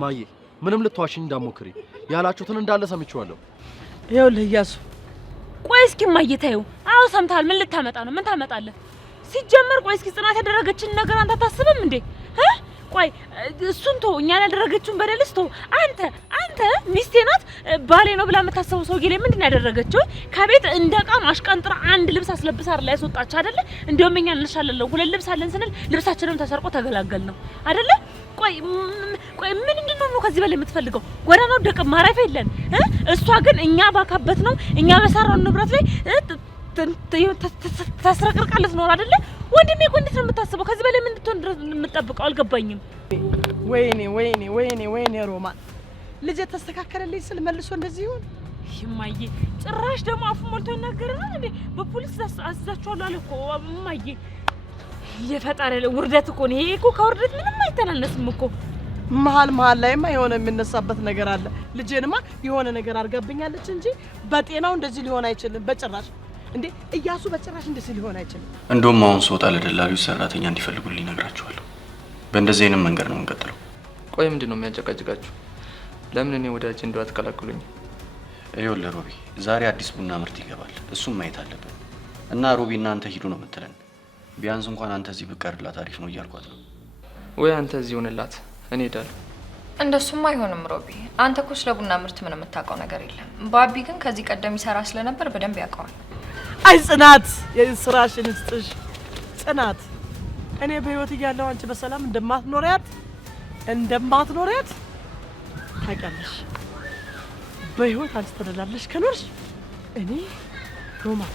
እማዬ ምንም ልትዋሽኝ እንዳትሞክሪ ያላችሁትን እንዳለ ሰምቼዋለሁ። ይኸውልህ እያሱ ቆይ እስኪ እማዬ ተይው። አዎ ሰምታል። ምን ልታመጣ ነው? ምን ታመጣለህ? ሲጀመር ቆይ እስኪ ጽናት ያደረገችን ነገር አንተ አታስብም እንዴ? ቆይ እሱን ተው፣ እኛን ያደረገችውን በደልስ ተው። አንተ ሚስቴ ናት ባሌ ነው ብላ የምታስበው ሰውዬ ላይ ምንድን ያደረገችው? ከቤት እንደቃም አሽቀንጥራ አንድ ልብስ አስለብሳ ላይ ያስወጣች አይደለ? እንደውም እኛ እንልሻለን ሁለት ልብስ አለን ስንል ልብሳችንም ተሰርቆ ተገላገል ነው አይደለ? ቆይ ምንድነው ነው ከዚህ በላይ የምትፈልገው? ጎዳናው ደቅ ማረፊያ የለን። እሷ ግን እኛ ባካበት ነው እኛ በሰራው ንብረት ላይ ተስረቅርቃለት ነው አይደለ? ወንድሜ እኮ እንዴት ነው የምታስበው? ከዚህ በላይ ምን እንድትሆን ድረስ የምትጠብቀው አልገባኝም። ወይኔ ሮማን ልጅ ተስተካከለልኝ ስል መልሶ እንደዚህ ይሁን። እማዬ ጭራሽ ደግሞ አፉ ሞልቶ ይናገራል እንዴ? በፖሊስ አስዛችኋለሁ አለ እኮ እማዬ። የፈጣሪ ውርደት እኮ ነው ይሄ እኮ። ከውርደት ምንም አይተናነስም እኮ። መሀል ላይማ የሆነ የሚነሳበት ነገር አለ። ልጄንማ የሆነ ነገር አርጋብኛለች እንጂ በጤናው እንደዚህ ሊሆን አይችልም በጭራሽ። እንዴ እያሱ በጭራሽ እንደዚህ ሊሆን አይችልም። እንደውም አሁን ስወጣ ለደላሪው ሰራተኛ እንዲፈልጉልኝ ነግራቸዋለሁ። በእንደዚህ አይነት መንገድ ነው እንቀጥለው። ቆይ ምንድነው የሚያጨቃጭቃችሁ? ለምን እኔ ወዳጅ እንደው አትቀላቅሉኝ? ይኸውልህ ሮቢ፣ ዛሬ አዲስ ቡና ምርት ይገባል። እሱም ማየት አለብን እና ሮቢ እናንተ ሂዱ ነው የምትለን። ቢያንስ እንኳን አንተ እዚህ ብቀርላት አሪፍ ነው እያልኳት ነው። ወይ አንተ እዚህ ሆነላት እኔ ሄዳለሁ። እንደሱም አይሆንም ሮቢ። አንተ እኮ ስለ ቡና ምርት ምን የምታውቀው ነገር የለም። ባቢ ግን ከዚህ ቀደም ይሰራ ስለነበር በደንብ ያውቀዋል። አይ ጽናት፣ የስራሽን ይስጥሽ ጽናት። እኔ በህይወት እያለሁ አንቺ በሰላም እንደማትኖሪያት ታውቂያለሽ። በህይወት አንቺ ተደላለሽ ከኖርሽ እኔ ሮማን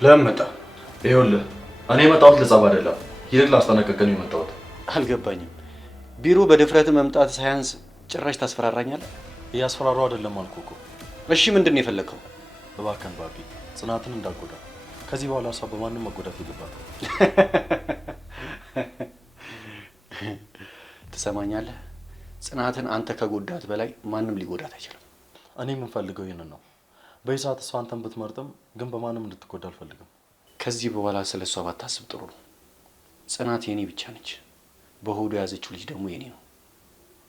ለምን መጣ? ይኸውልህ እኔ የመጣሁት ለጸብ አይደለም፣ ይልቅ ላስጠነቅቅህ ነው የመጣሁት። አልገባኝም። ቢሮ በድፍረት መምጣት ሳያንስ ጭራሽ ታስፈራራኛለህ? እያስፈራራሁ አይደለም አልኩህ እኮ። እሺ ምንድን ነው የፈለከው? እባክህን ባቢ ጽናትን እንዳትጎዳ። ከዚህ በኋላ እሷ በማንም መጎዳት የለባትም። ትሰማኛለህ? ጽናትን አንተ ከጎዳት በላይ ማንም ሊጎዳት አይችልም። እኔ የምፈልገው ይሄንን ነው። በይሳት እሷ አንተን ብትመርጥም ግን በማንም እንድትጎዳ አልፈልግም። ከዚህ በኋላ ስለሷ ባታስብ ጥሩ ነው። ጽናት የኔ ብቻ ነች። በሆዱ የያዘችው ልጅ ደግሞ የኔ ነው።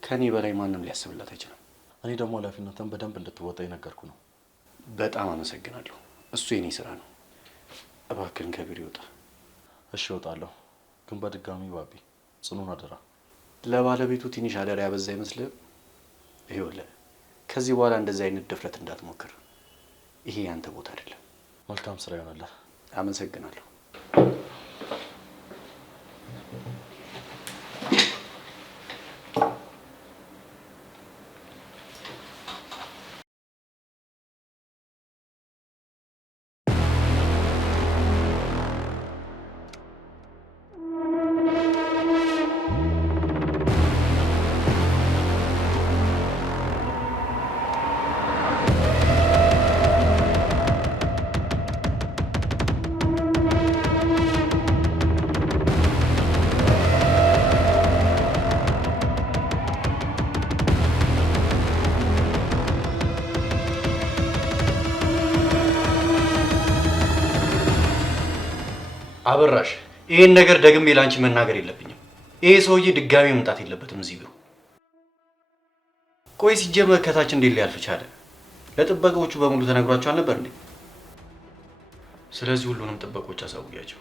ከኔ በላይ ማንም ሊያስብላት አይችልም። እኔ ደግሞ ኃላፊነትን በደንብ እንድትወጣ የነገርኩ ነው። በጣም አመሰግናለሁ። እሱ የኔ ስራ ነው። እባክህን ከቢሮ ይወጣ። እሺ እወጣለሁ፣ ግን በድጋሚ ባቢ ጽኑን አደራ። ለባለቤቱ ትንሽ አደራ ያበዛ ይመስልህ? ይኸውልህ ከዚህ በኋላ እንደዚህ አይነት ድፍረት እንዳትሞክር። ይሄ ያንተ ቦታ አይደለም። መልካም ስራ ይሆናል። አመሰግናለሁ። አበራሽ ይሄን ነገር ደግሜ ላንቺ መናገር የለብኝም። ይሄ ሰውዬ ድጋሚ መምጣት የለበትም እዚህ ቢሮ። ቆይ ሲጀመር ከታች እንዴት ሊያልፍ ቻለ? ለጥበቆቹ በሙሉ ተነግሯቸው አልነበር እንዴ? ስለዚህ ሁሉንም ጥበቆች አሳውቂያቸው።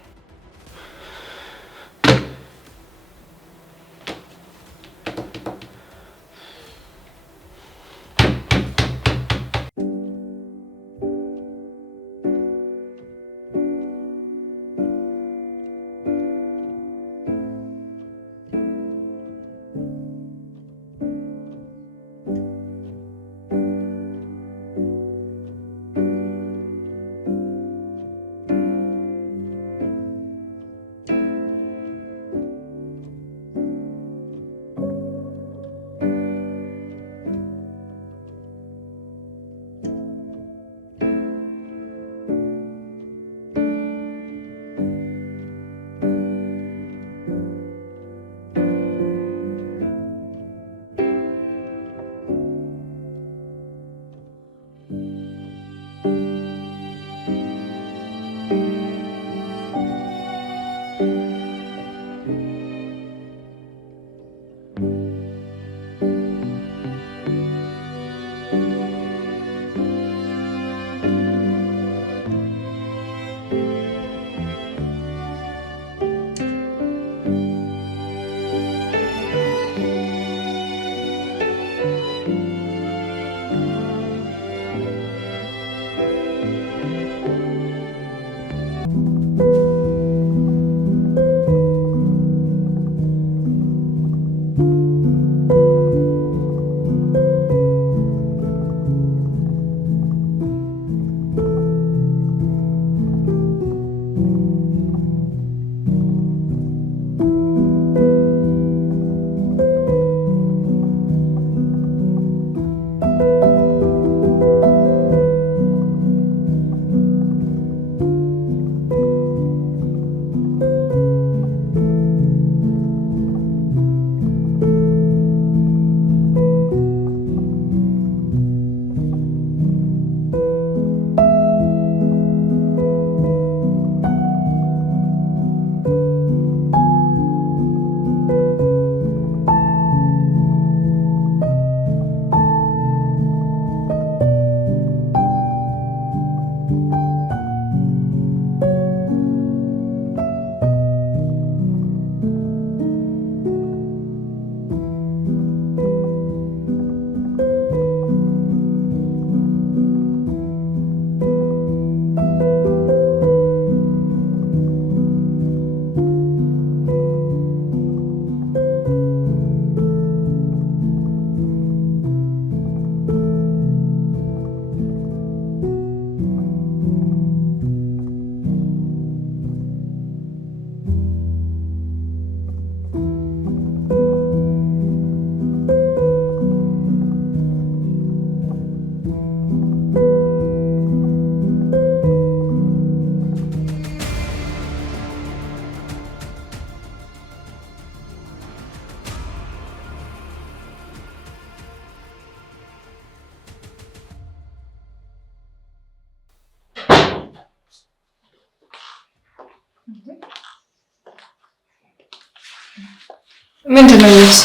ምንድነው ይስ?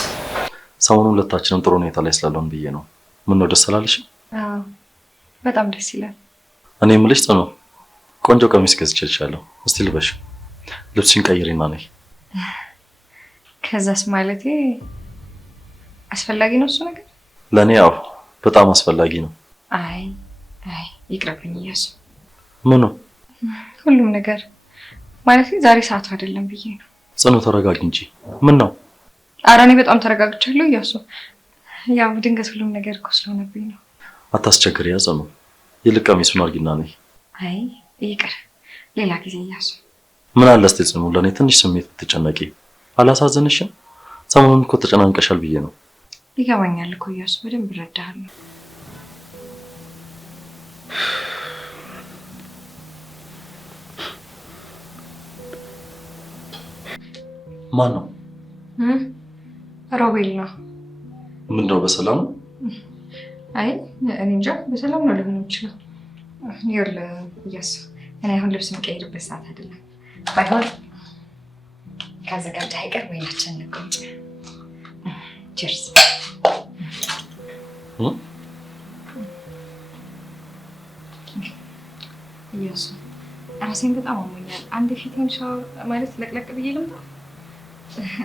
ሰሞኑን ሁለታችንም ጥሩ ሁኔታ ላይ ስላለውን ብዬ ነው። ምን ነው ደስ አላለሽ? አዎ በጣም ደስ ይላል። እኔ የምልሽ ጽኑ፣ ቆንጆ ቀሚስ ገዝቼልሻለሁ። እስቲ ልበሽ። ልብስሽን ቀይሪና ነይ። ከዛስ ማለቴ አስፈላጊ ነው እሱ ነገር? ለኔ ያው በጣም አስፈላጊ ነው። አይ ይቅርብኝ እያሱ። ምኑ? ሁሉም ነገር ማለቴ ዛሬ ሰዓቱ አይደለም ብዬ ነው። ጽኑ ተረጋጊ እንጂ። ምን ነው? ኧረ እኔ በጣም ተረጋግቻለሁ እያሱ። ያው ድንገት ሁሉም ነገር እኮ ስለሆነብኝ ነው። አታስቸግሪ ያ ጽኑ። ይልቅ ቀሚሱን አድርጊና ነይ። አይ ይቅር፣ ሌላ ጊዜ እያሱ። ምን አለ እስቲ ጽኑ ለኔ ትንሽ ስሜት ብትጨነቂ አላሳዝንሽም? ሰሞኑን እኮ ተጨናንቀሻል ብዬ ነው። ይገባኛል እኮ እያሱ፣ በደንብ እረዳሃለሁ። ማን ነው? ሮቤል ነው። ምንድነው? በሰላም ነው? አይ እኔ እንጃ፣ በሰላም ነው ሊሆን ይችላል። ይኸውልህ እያሱ፣ እኔ አሁን ልብስ የምቀይርበት ሰዓት አይደለም። ባይሆን ካዘጋጀ አይቀር ወይናችን እንቆጭ። ቺርስ። እያሱ ራሴን በጣም አሞኛል። አንድ ፊቴን ሻወር ማለት ለቅለቅ ብዬ ልምጣ።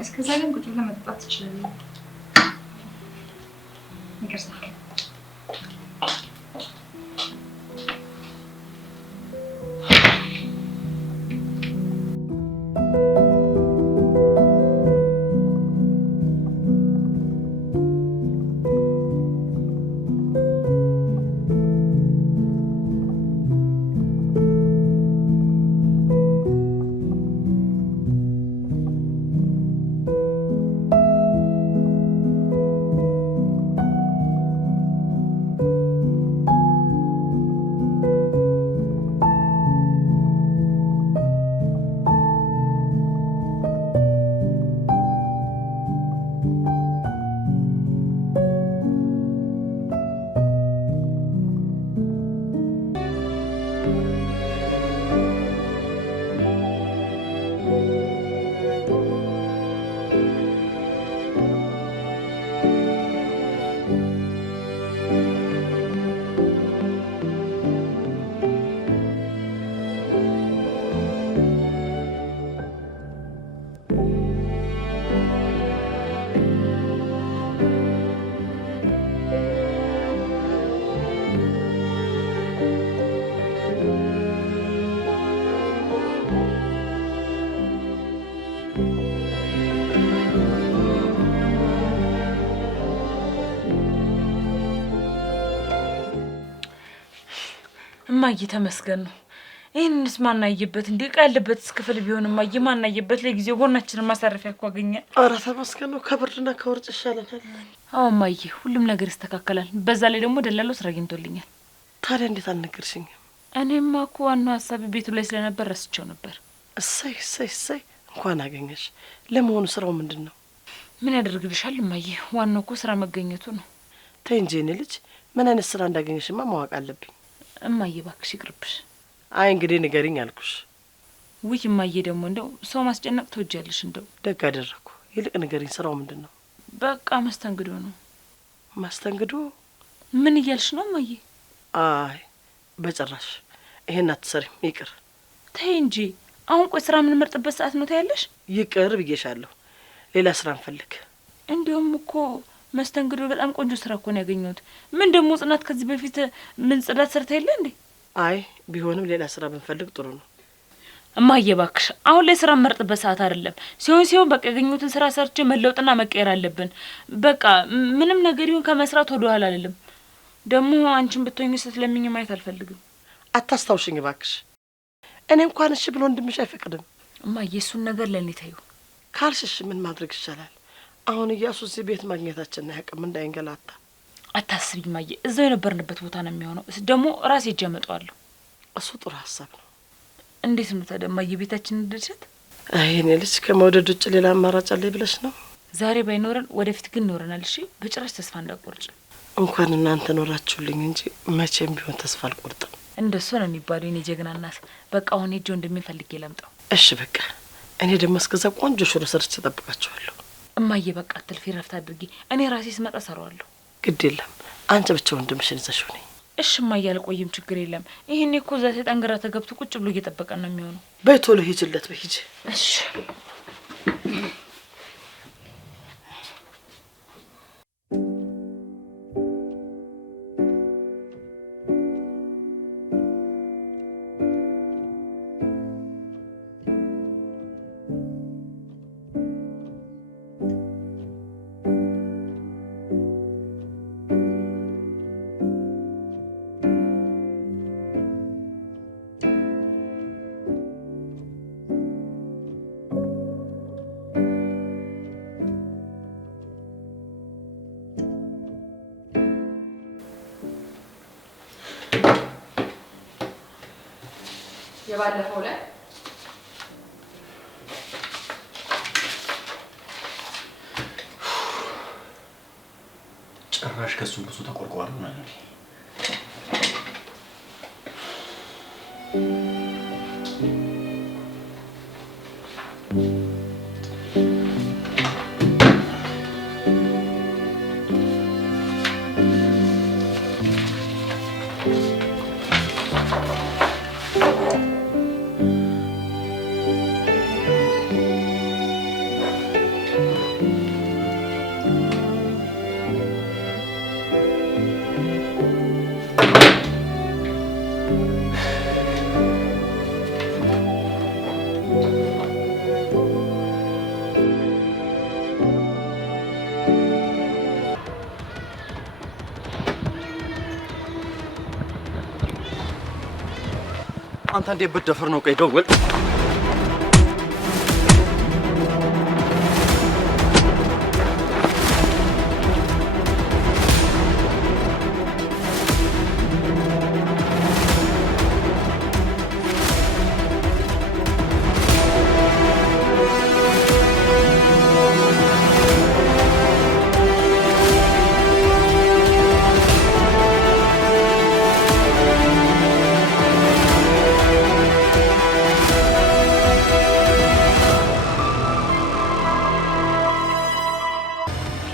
እስከዛ ግን ቁጭ ብለህ መጠጣት ትችላለህ። ይቅርታ። እማዬ ተመስገን ነው። ይሄንንስ ማናየበት እንዴ? ቃልበትስ ክፍል ቢሆን እማዬ ማናየበት ለጊዜው ጎናችንን ማሳረፊያ እኮ አገኘን። ኧረ ተመስገን ነው። ከብርድና ከውርጭ ይሻለናል። አዎ እማዬ፣ ሁሉም ነገር ይስተካከላል። በዛ ላይ ደግሞ ደላለው ስራ አግኝቶልኛል። ታዲያ እንዴት አልነገርሽኝም? እኔማ እኮ ዋናው ሀሳብ ቤቱ ላይ ስለነበር ረስቼው ነበር። እሰይ እሰይ እሰይ፣ እንኳን አገኘሽ። ለመሆኑ ስራው ምንድን ነው? ምን ያደርግልሻል እማዬ፣ ዋናው እኮ ስራ መገኘቱ ነው። ተይ እንጂ የኔ ልጅ፣ ምን አይነት ስራ እንዳገኘሽማ ማወቅ አለብኝ። እማዬ እባክሽ ይቅርብሽ። አይ እንግዲህ ንገሪኝ አልኩሽ። ውይ እማዬ፣ ደግሞ እንደው ሰው ማስጨነቅ ትወጃለሽ። እንደው ደግ አደረኩ። ይልቅ ንገሪኝ፣ ስራው ምንድን ነው? በቃ መስተንግዶ ነው። ማስተንግዶ? ምን እያልሽ ነው እማዬ? አይ በጭራሽ ይሄን አትሰሪም፣ ይቅር። ተይ እንጂ አሁን ቆይ ስራ የምንመርጥበት ሰዓት ነው ታያለሽ። ይቅር ብዬሻለሁ። ሌላ ስራ እንፈልግ። እንዲሁም እኮ መስተንግዶ በጣም ቆንጆ ስራ እኮ ነው ያገኘሁት። ምን ደግሞ ጽናት ከዚህ በፊት ምን ጽዳት ሰርታ የለ እንዴ? አይ ቢሆንም ሌላ ስራ ብንፈልግ ጥሩ ነው። እማዬ እባክሽ አሁን ላይ ስራ መርጥበት ሰዓት አይደለም። ሲሆን በቃ ያገኘሁትን ስራ ሰርቼ መለውጥና መቀየር አለብን። በቃ ምንም ነገር ይሁን ከመስራት ወደ ኋላ አይደለም። ደግሞ አንቺን ብትሆኚ ስትለምኝ ማየት አልፈልግም። አታስታውሽኝ እባክሽ። እኔ እንኳን እሺ ብሎ እንድምሽ አይፈቅድም። እማዬ እሱን ነገር ለኔ ታዩ ካልሽሽ ምን ማድረግ ይቻላል? አሁን እያሱ እዚህ ቤት ማግኘታችን አያውቅም፣ እንዳይንገላታ። አታስቢ እማዬ፣ እዛው የነበርንበት ቦታ ነው የሚሆነው። ደግሞ ራሴ ሄጄ አመጣዋለሁ። እሱ ጥሩ ሀሳብ ነው። እንዴት ነው ታዲያ እማዬ ቤታችን እንደርሰት? አይ እኔ ልጅ ከመውደድ ውጭ ሌላ አማራጭ አለ ብለሽ ነው? ዛሬ ባይኖረን ወደፊት ግን ይኖረናል። እሺ በጭራሽ ተስፋ እንዳቆርጭ። እንኳን እናንተ ኖራችሁልኝ እንጂ መቼም ቢሆን ተስፋ አልቆርጥም። እንደሱ ነው የሚባለው የኔ ጀግና እናት። በቃ አሁን ሄጄ እንደሚፈልግ ለምጠው። እሺ በቃ እኔ ደግሞ እስከዛ ቆንጆ ሽሮ ሰርቼ እጠብቃችኋለሁ። እማዬ በቃ አትልፊ፣ ረፍት አድርጊ። እኔ ራሴ ስመጣ ሰራዋለሁ። ግድ የለም አንቺ ብቻ ወንድምሽን ይዘሽው ነኝ። እሺ እማዬ አልቆይም፣ ችግር የለም። ይሄኔ እኮ እዛ ሰይጣን ግራ ተገብቶ ቁጭ ብሎ እየጠበቀን ነው የሚሆነው። በይ ቶሎ ሂጂለት፣ በይ ሂጂ። እሺ የባለፈው ላይ ጭራሽ ከሱ ብዙ ተቆርቋሪ ነው። አንተ እንዴት ብትደፍር ነው? ቆይ ደውል።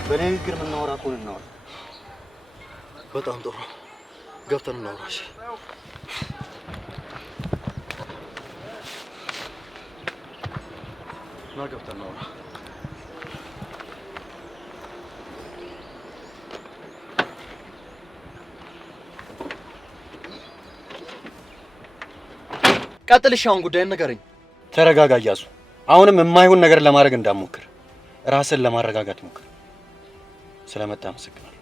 በንግግር የምናወራ ከሆነ እናወራ። በጣም ጥሩ። ገብተን እናውራ። እሺ ና ገብተን እናውራ። ቀጥልሽ። አሁን ጉዳይን ንገረኝ። ተረጋጋ እያሱ። አሁንም የማይሆን ነገር ለማድረግ እንዳትሞክር፣ ራስን ለማረጋጋት ሞክር። ስለመጣ አመሰግናለሁ።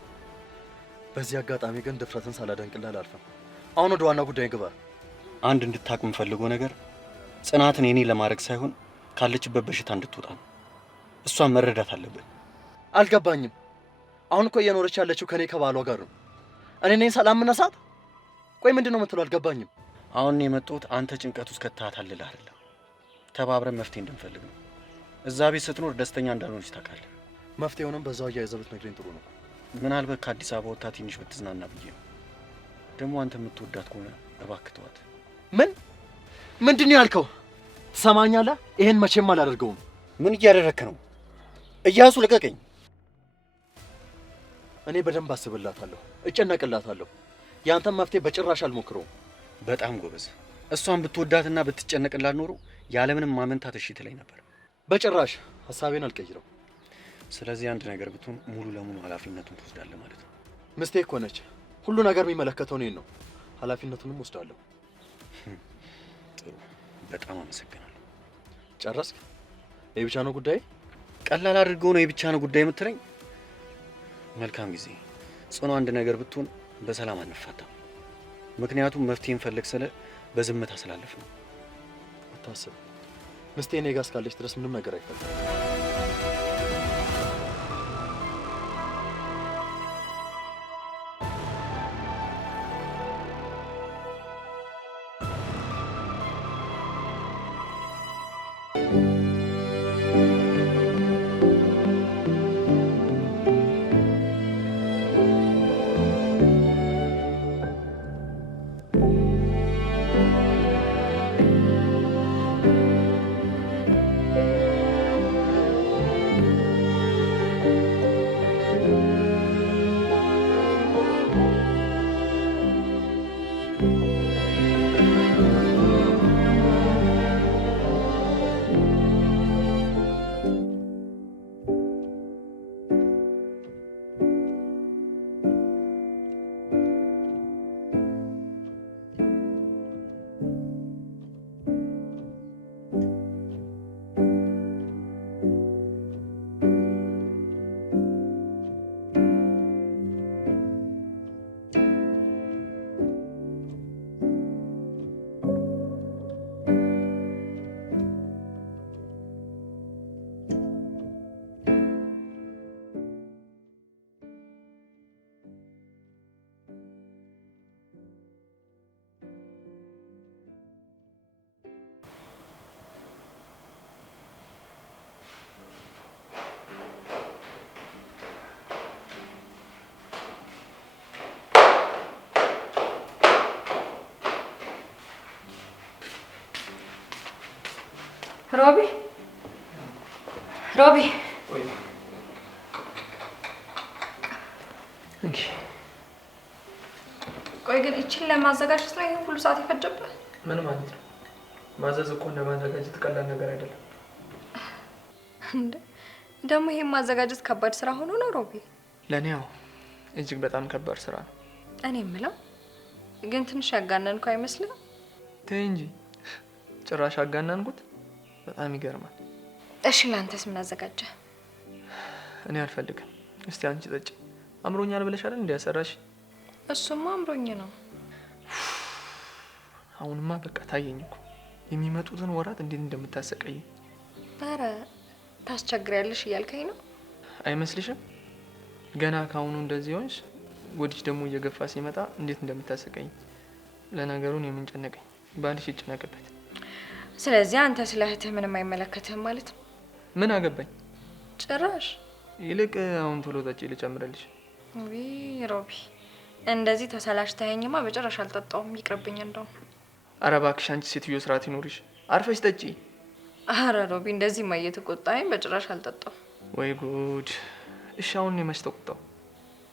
በዚህ አጋጣሚ ግን ድፍረትን ሳላደንቅልህ አላልፍም። አሁን ወደ ዋና ጉዳይ ግባ። አንድ እንድታቅ የምፈልገው ነገር ጽናትን የኔ ለማድረግ ሳይሆን ካለችበት በሽታ እንድትወጣ ነው። እሷን መረዳት አለብን። አልገባኝም። አሁን እኮ እየኖረች ያለችው ከኔ ከባሏ ጋር ነው። እኔ ነኝ ሰላም መነሳት? ቆይ ምንድን ነው የምትለው? አልገባኝም። አሁን የመጣሁት አንተ ጭንቀት ውስጥ ከተሃታልልህ አይደለም፣ ተባብረን መፍትሄ እንድንፈልግ ነው። እዛ ቤት ስትኖር ደስተኛ እንዳልሆነች ታውቃለህ። መፍትሄውንም በዛው አያይዘህ ብትነግረኝ ጥሩ ነው። ምናልባት ከአዲስ አበባ ወጥታ ትንሽ ብትዝናና ብዬ ነው። ደግሞ አንተ የምትወዳት ከሆነ እባክህ ተዋት። ምንድን ነው ያልከው? ትሰማኛለህ? ይሄን መቼም አላደርገውም። ምን እያደረክ ነው? እያሱ ልቀቀኝ። እኔ በደንብ አስብላታለሁ፣ እጨነቅላታለሁ። ያንተን መፍትሄ በጭራሽ አልሞክረውም። በጣም ጎበዝ። እሷን ብትወዳትና ብትጨነቅላት ኖሮ ያለምንም ማመንታት እሺ ትለኝ ነበር። በጭራሽ ሀሳቤን አልቀይረው። ስለዚህ አንድ ነገር ብትሆን ሙሉ ለሙሉ ኃላፊነቱን ትወስዳለህ ማለት ነው። ምስቴክ እኮ ነች። ሁሉ ነገር የሚመለከተው እኔን ነው። ኃላፊነቱንም ወስዳለሁ። ጥሩ፣ በጣም አመሰግናለሁ። ጨረስክ? የብቻ ነው ጉዳይ? ቀላል አድርገው ነው የብቻ ነው ጉዳይ የምትለኝ? መልካም ጊዜ። ጽኑ፣ አንድ ነገር ብትሆን በሰላም አንፋታም። ምክንያቱም መፍትሄ እንፈልግ ስለ በዝምታ ስላለፍ ነው። አታስብ፣ ምስቴ እኔ ጋር እስካለች ድረስ ምንም ነገር አይፈልግም። ሮቢ ሮቢ ቆይ ግን እቺን ለማዘጋጀት ነው ይሄን ሁሉ ሰዓት የፈጀብህ? ምን ማለት ነው? ማዘዝ እኮ እንደማዘጋጀት ቀላል ነገር አይደለም። እንዴ ደግሞ ይሄን ማዘጋጀት ከባድ ስራ ሆኖ ነው ሮቢ? ለኔ ያው እጅግ በጣም ከባድ ስራ ነው። እኔ የምለው ግን ትንሽ ያጋነንኩ አይመስልም? ተይ እንጂ ጭራሽ አጋናንኩት። በጣም ይገርማል። እሺ ላንተስ ምን አዘጋጀ? እኔ አልፈልግም። እስቲ አንቺ ጠጪ። አምሮኛል ብለሽ አይደል እንዲያሰራሽ? እሱማ አምሮኝ ነው። አሁንማ በቃ ታየኝ እኮ የሚመጡትን ወራት እንዴት እንደምታሰቀይ። ኧረ ታስቸግሪያለሽ እያልከኝ ነው? አይመስልሽም? ገና ካሁኑ እንደዚህ ሆንሽ፣ ወዲሽ ደግሞ እየገፋ ሲመጣ እንዴት እንደምታሰቀኝ። ለነገሩን የምንጨነቀኝ ባልሽ ይጨነቅበት። ስለዚህ አንተ ስለ እህትህ ምንም አይመለከትህም ማለት ነው? ምን አገባኝ ጭራሽ። ይልቅ አሁን ቶሎ ጠጪ ልጨምርልሽ። ውይ ሮቢ እንደዚህ ተሰላሽተኸኝማ በጭራሽ አልጠጣውም። ይቅርብኝ እንደው። ኧረ እባክሽ አንቺ ሴትዮ ስርዓት ይኖርሽ። አርፈሽ ጠጪ። ኧረ ሮቢ እንደዚህ እየተቆጣኸኝ በጭራሽ አልጠጣው። ወይ ጉድ! እሺ አሁን እኔ መች ተቆጣሁ?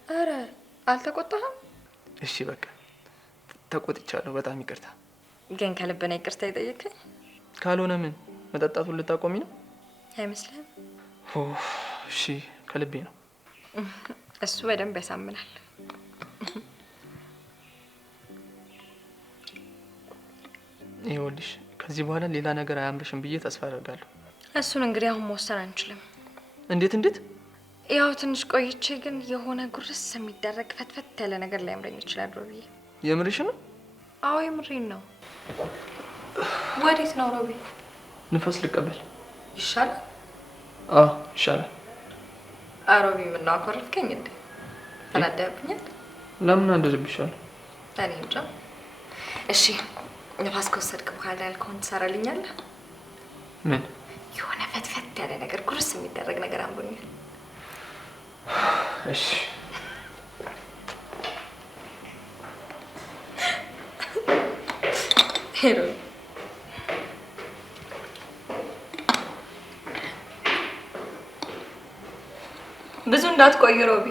ኧረ አልተቆጣህም? እሺ በቃ ተቆጥቻለሁ። በጣም ይቅርታ። ግን ከልብ ነው ይቅርታ የጠየቀኝ? ካልሆነ ምን መጠጣቱን ልታቆሚ ነው? አይመስልህም? እሺ ከልቤ ነው። እሱ በደንብ ያሳምናል። ይኸውልሽ ከዚህ በኋላ ሌላ ነገር አያምርሽም ብዬ ተስፋ አደርጋለሁ። እሱን እንግዲህ አሁን መወሰን አንችልም። እንዴት? ያው ትንሽ ቆይቼ ግን የሆነ ጉርስ የሚደረግ ፈትፈት ያለ ነገር ሊያምረኝ ይችላል ሮቢ። የምርሽ ነው? አዎ የምሬን ነው። ወዴት ነው ሮቢ? ንፋስ ልቀበል ይሻላል? አዎ ይሻላል። ሮቢ ምነው አኮረፍከኝ እንዴ? ተናደህብኛል? ለምን አደረብሻለሁ? እኔ እንጃ። እሺ ንፋስ ከወሰድክ በኋላ ያልከውን ትሰራልኛለህ? ምን? የሆነ ፈትፈት ያለ ነገር ጉርስ የሚደረግ ነገር አምሮኛል። እሺ ሄሎ ብዙ እንዳትቆይ ሮቢ።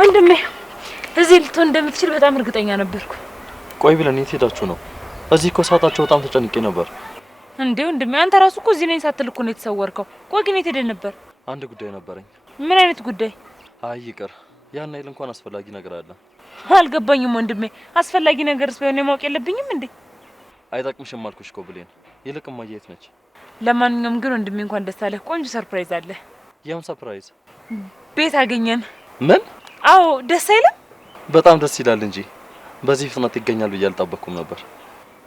ወንድሜ እዚህ ልትሆን እንደምትችል በጣም እርግጠኛ ነበርኩ። ቆይ ብለን የት ሄዳችሁ ነው? እዚህ እኮ ሳጣቸው በጣም ተጨንቄ ነበር። እንዴ ወንድሜ አንተ ራሱ እኮ እዚህ ነኝ ሳትል እኮ ነው የተሰወርከው። ቆይ ግን የት ሄደህ ነበር? አንድ ጉዳይ ነበረኝ። ምን አይነት ጉዳይ? አይ ይቅር፣ ያን አይል እንኳን አስፈላጊ ነገር አለ። አልገባኝም ወንድሜ። አስፈላጊ ነገርስ ቢሆን ማወቅ የለብኝም እንዴ? አይጠቅምሽም አልኩሽ እኮ ብሌን። ይልቅማ የት ነች? ለማንኛውም ግን ወንድሜ እንኳን ደስ አለህ። ቆንጆ ሰርፕራይዝ አለ። የምን ሰርፕራይዝ? ቤት አገኘን። ምን? አዎ ደስ አይልም? በጣም ደስ ይላል እንጂ በዚህ ፍጥነት ይገኛል ብዬ አልጠበቅኩም ነበር።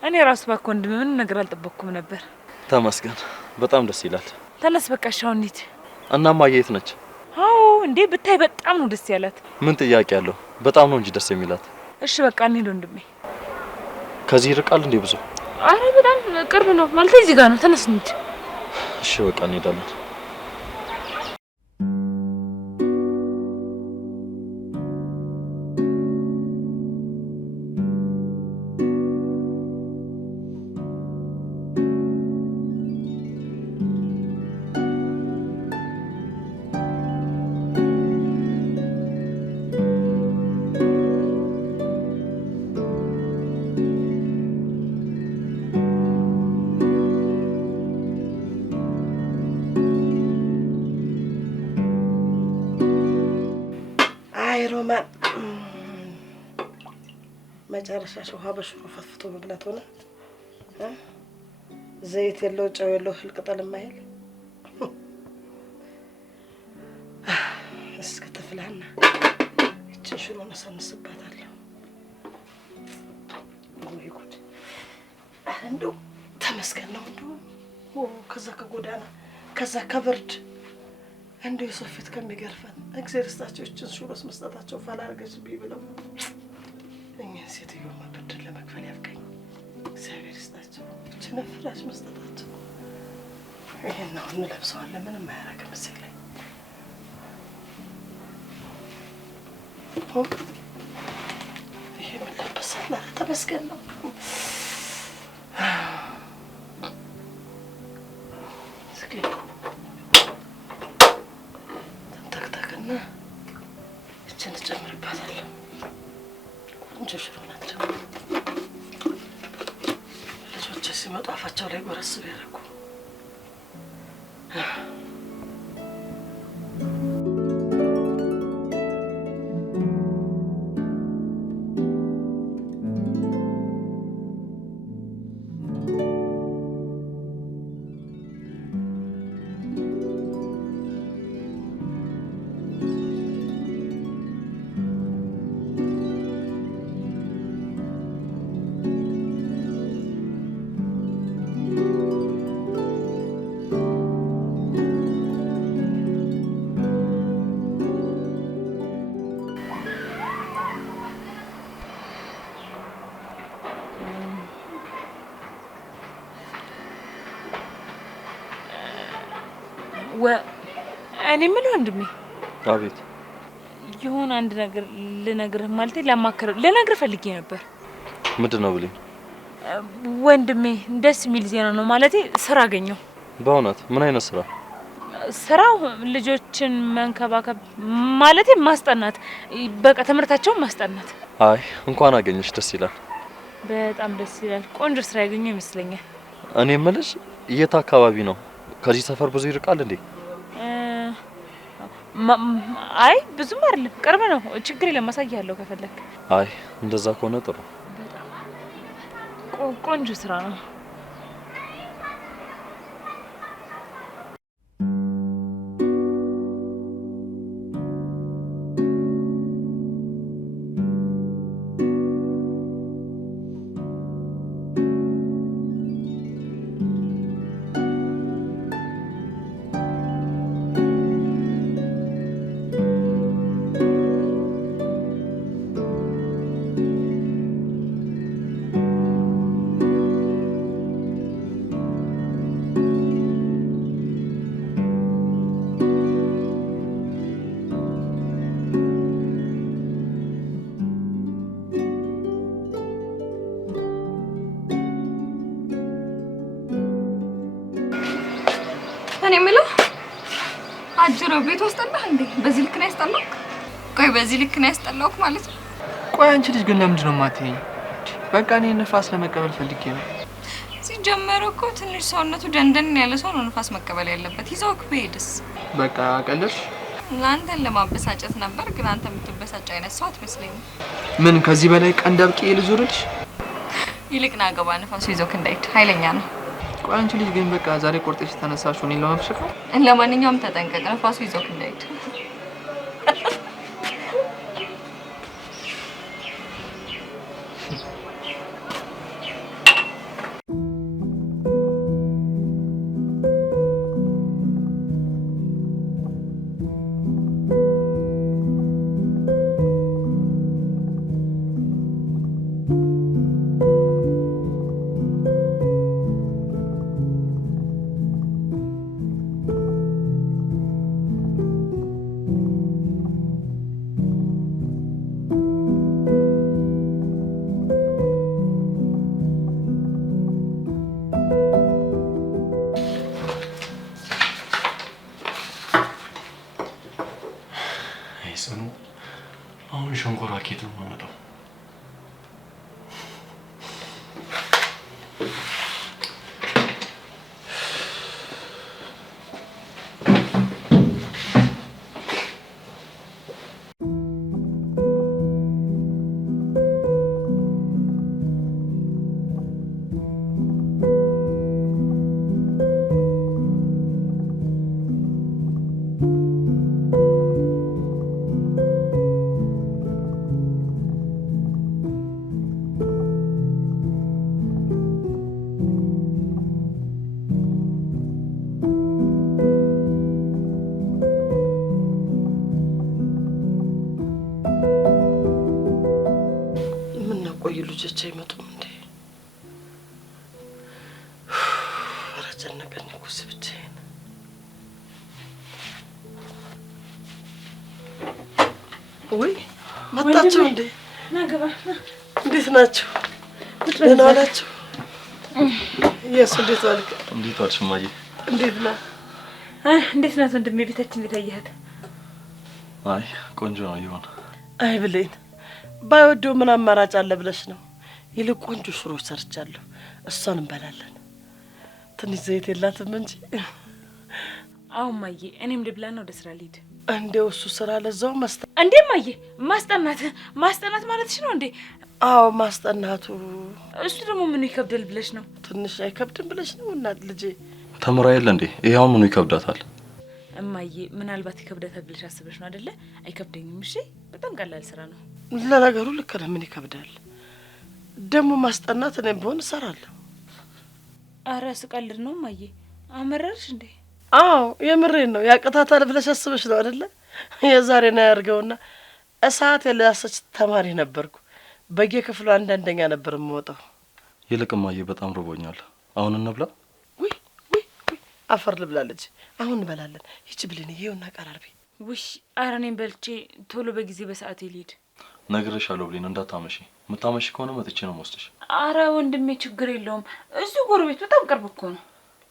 እኔ ራሱ ባክ ወንድሜ ምን ነገር አልጠበቅኩም ነበር። ተመስገን፣ በጣም ደስ ይላል። ተነስ በቃ ሻውን እንሂድ። እናማ የት ነች? አዎ እንዴ ብታይ በጣም ነው ደስ ያላት። ምን ጥያቄ አለው? በጣም ነው እንጂ ደስ የሚላት። እሺ በቃ እንሂድ ወንድሜ። ከዚህ ይርቃል እንዴ ብዙ? አረ በጣም ቅርብ ነው ማለት እዚህ ጋር ነው። ተነስ እንሂድ። እሺ በቃ እንሄዳለን። ሮማን መጨረሻሽ ውሃ በሽሮ ፈትፍቶ መብላት ሆነ። ዘይት የለው ጨው የለው እህል ቅጠል የማይል እስከ ተፍላና እችን ሽሮ ነሰንስባታለሁ። ወይ ጉድ! እንደው ተመስገን ነው እንደው ከዛ ከጎዳና ከዛ ከብርድ እንደው የሰው ፊት ከሚገርፈን እግዚአብሔር ይስጣቸው። እችን ሽሮስ መስጠታቸው ፈላርገሽ ቢብለው እኛን ሴትዮ ማበደል ለመክፈል ያብቃኝ። እግዚአብሔር ይስጣቸው። እችን ፍራሽ መስጠታቸው ይሄን ነው እንለብሰዋለን። ምንም አያረግም እዚህ ላይ ይሄ ምን ለበሰና ተመስገን ነው። እችን እጨምርባታለሁ። ቆንጆ ሽሮ ናት። ልጆች ሲመጡ አፋቸው ላይ ጎረስ ቢያደርጉ እኔ ምን ወንድሜ? አቤት። ይሁን አንድ ነገር ልነግርህ ማለት ልነግርህ ፈልጌ ነበር። ምንድነው ብለኝ? ወንድሜ ደስ የሚል ዜና ነው ማለት ስራ አገኘሁ። በእውነት? ምን አይነት ስራ? ስራው ልጆችን መንከባከብ ማለት ማስጠናት፣ በቃ ትምህርታቸውን ማስጠናት። አይ እንኳን አገኘሽ፣ ደስ ይላል። በጣም ደስ ይላል። ቆንጆ ስራ ያገኘሁ ይመስለኛል። እኔ የምልሽ የት አካባቢ ነው? ከዚህ ሰፈር ብዙ ይርቃል እንዴ? አይ ብዙም አይደለም፣ ቅርብ ነው። ችግር የለም፣ አሳይሃለሁ ከፈለክ። አይ እንደዛ ከሆነ ጥሩ። ቆንጆ ስራ ነው። እኔ የምለው አጅሮ ቤት ውስጥ አለህ እንዴ? በዚህ ልክ ነው ያስጠላውክ? ቆይ በዚህ ልክ ነው ያስጠላውክ ማለት ነው? ቆይ አንቺ ልጅ ግን ለምንድን ነው የማትይኝ? በቃ እኔ ንፋስ ለመቀበል ፈልጌ ነው። ሲጀመር እኮ ትንሽ ሰውነቱ ደንደን ያለ ሰው ነው ንፋስ መቀበል ያለበት። ይዘውክ ብሄድስ? በቃ ቀለድሽ? ለአንተን ለማበሳጨት ነበር፣ ግን አንተ የምትበሳጭ አይነት ሰው አትመስለኝም። ምን ከዚህ በላይ ቀንድ አብቄ ልዙርልሽ? ይልቅ ና ገባ፣ ንፋሱ ይዘውክ እንዳይሄድ ኃይለኛ ነው። ቆይ አንቺ ልጅ ግን በቃ ዛሬ ቆርጠሽ ተነሳሽው እኔን ለማብሸቅ ነው? ለማንኛውም ተጠንቀቅ፣ ንፋሱ ይዘውክ እንዳይሄድ። አሁን ሸንኮራ ኬት ነው የማመጣው? ልጆች አይመጡም እንዴ? ኧረ ጨነቀኝ እኮ ብቻዬን። ወይ መጣችሁ እንዴ? ናገባ እንዴት ናችሁ? ደህና ናችሁ? የሱ እንዴት ዋልክ? እንዴት ዋልሽ እማዬ? እንዴት ነህ? እንዴት ናት ወንድሜ? ቤታችን እንዴት አየሃት? አይ ቆንጆ ነው ይሆን። አይ ብሌን ባይወደው ምን አማራጭ አለ ብለሽ ነው? ይልቅ ቆንጆ ሽሮ ሰርቻለሁ፣ እሷን እንበላለን። ትንሽ ዘይት የላትም እንጂ። አዎ ማዬ፣ እኔም ልብላና ወደ ስራ ልሂድ። እንደው እሱ ስራ ለዛው እንዴ ማዬ፣ ማስጠናት ማለትሽ ነው እንዴ? አዎ ማስጠናቱ። እሱ ደግሞ ምን ይከብዳል ብለሽ ነው? ትንሽ አይከብድም ብለሽ ነው? እናት ልጄ ተምራ የለ እንዴ? ይሄው ምኑ ይከብዳታል? እማዬ ምናልባት ይከብዳታል ብለሽ አስበሽ ነው አይደለ? አይከብደኝም። እሺ በጣም ቀላል ስራ ነው። ለነገሩ ልክ ነህ። ምን ይከብዳል ደግሞ ማስጠናት? እኔም ቢሆን እሰራለሁ። አረ ስቀልድ ነው እማዬ። አመረርሽ እንዴ? አዎ የምሬን ነው። ያቅታታል ብለሽ አስበሽ ነው አይደለ? የዛሬን አያርገውና እሳት የላሰች ተማሪ ነበርኩ። በየክፍሉ አንደኛ ነበር የምወጣው። ይልቅ እማዬ በጣም ርቦኛል። አሁን እንብላ? ውይ አፈር ልብላለች። አሁን እንበላለን። ይቺ ብሌን ይሄውና ቀራርቢ። ውይ አረ እኔም በልቼ ቶሎ በጊዜ በሰዓት ልሂድ። ነግሬሻለሁ ብሌን እንዳታመሺ። የምታመሺ ከሆነ መጥቼ ነው የምወስድሽ። አረ ወንድሜ ችግር የለውም። እዚሁ ጎረቤት በጣም ቅርብ እኮ ነው።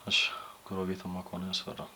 እሺ ጎረቤትማ ከሆነ ያስፈራል።